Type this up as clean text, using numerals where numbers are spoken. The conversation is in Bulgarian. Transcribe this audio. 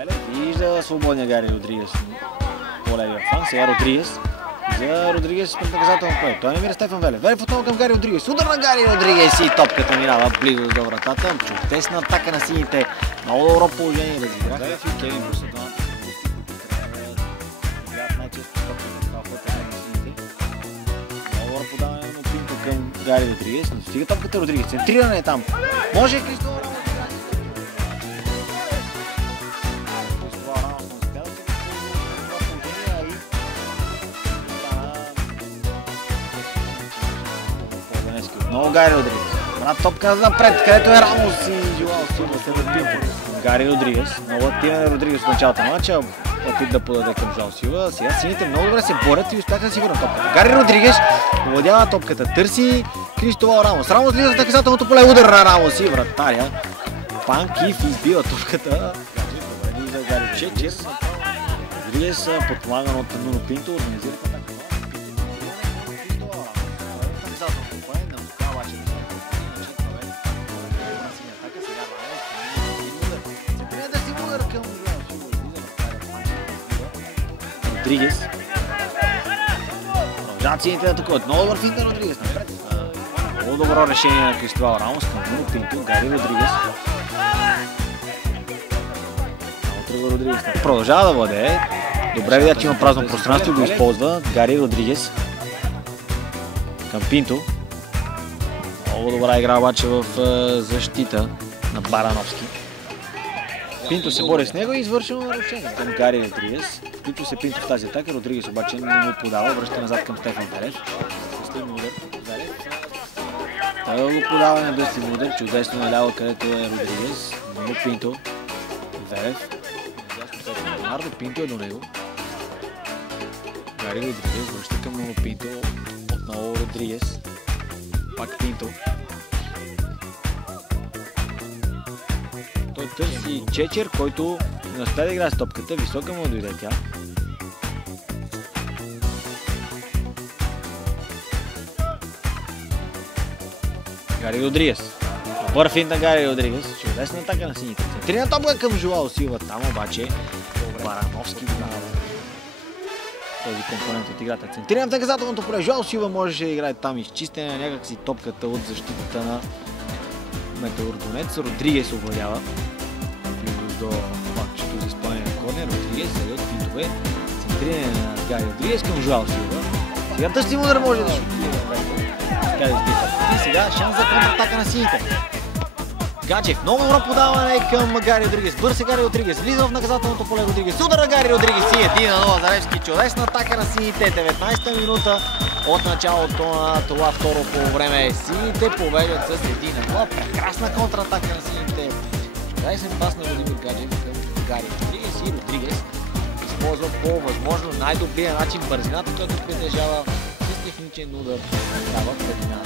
Велев вижда свободния Гари Родригес по левия фланг. Сега Родригес. За Родригес пред наказателно поле. Той намира Стефан Велев. Велев отново към Гари Родригес. Удар на Гари Родригес и топката минава близо до вратата. Чудесна атака на сините. Много добро положение разиграха. Велев и Кевин Брус. Много добро подаване на Пинто към Гари Родригес. Не стига топката Родригес. Центриране е там. Може Кристоф. Много Гари Родригес. Една топка напред, където е Рамос и Жоао Силва след Пинто. Гари Родригес. Много активен е Родригес в началото на матча. Опит да подаде към Жоао Силва. Сега сините много добре се борят и успяха да си върнат топката. Гари Родригес овладява топката. Търси Кристоф Рамос. Рамос влиза в наказателното поле. Удар на Рамос и вратаря. Панкив избива топката. Вижда Гари Чечер. Родригес подпомаган от Нуно Пинто. Организира атака. Родригес. Продължават сините да атакуват. Много добър финт на Родригес напред. Много добро решение на Кристоф Рамос към Нуно Пинто. Гари Родригес. Много тръгва Родригес. Продължава да владее. Добре видя, че има празно пространство и го използва. Гари Родригес. Към Пинто. Много добра игра обаче в защита на Барановски. Пинто се бори с него и извършва нарушение към Гари Родригес. Пинто се Пинто в тази атака, Родригес обаче не му подава, връща назад към Стефан Велев. Дъстин удар, Велев. Той го подава на Дъстин удар, чудесно наляво, където е Родригес. Много Пинто, Велев. Леонардо Пинто е до него. Гари Родригес връща към Много Пинто, отново Родригес. Пак Пинто. Той търси Чечер, който не успя да играе с топката. Висока му дойде тя. Гари Родригес. Добър финт на Гари Родригес. Чудесна атака на сините. Центрирана топка към Жоао Силва. Там обаче Барановски дава този компонент от играта. Центрирана в наказателното поле. Жоао Силва можеше да играе там изчистене някак си топката от защитата на Метеор Донец. Родригес овладява близо до фактчето за изпълнение на корнер. Родригес заде от финтове. Центриране на Гари Родригес към Жоао Силва. Сега тъщи удар може да шутира. И сега шанс за контратака на сините. Гаджев, много добро подаване към Гари Родригес. Бърз е Гари Родригес. Влиза в наказателното поле Родригес. Удар на Гари Родригес и 1-0 за Левски. Чудесна атака на сините. 19-та минута от началото на това второ полувреме. Сините поведят с 1-0. Прекрасна контратака на сините. Чудесен пас на Владимир Гаджев към Гари Родригес и Родригес използва по възможно най-добрия начин бързината, който притежава с техничен удар. Дава предина.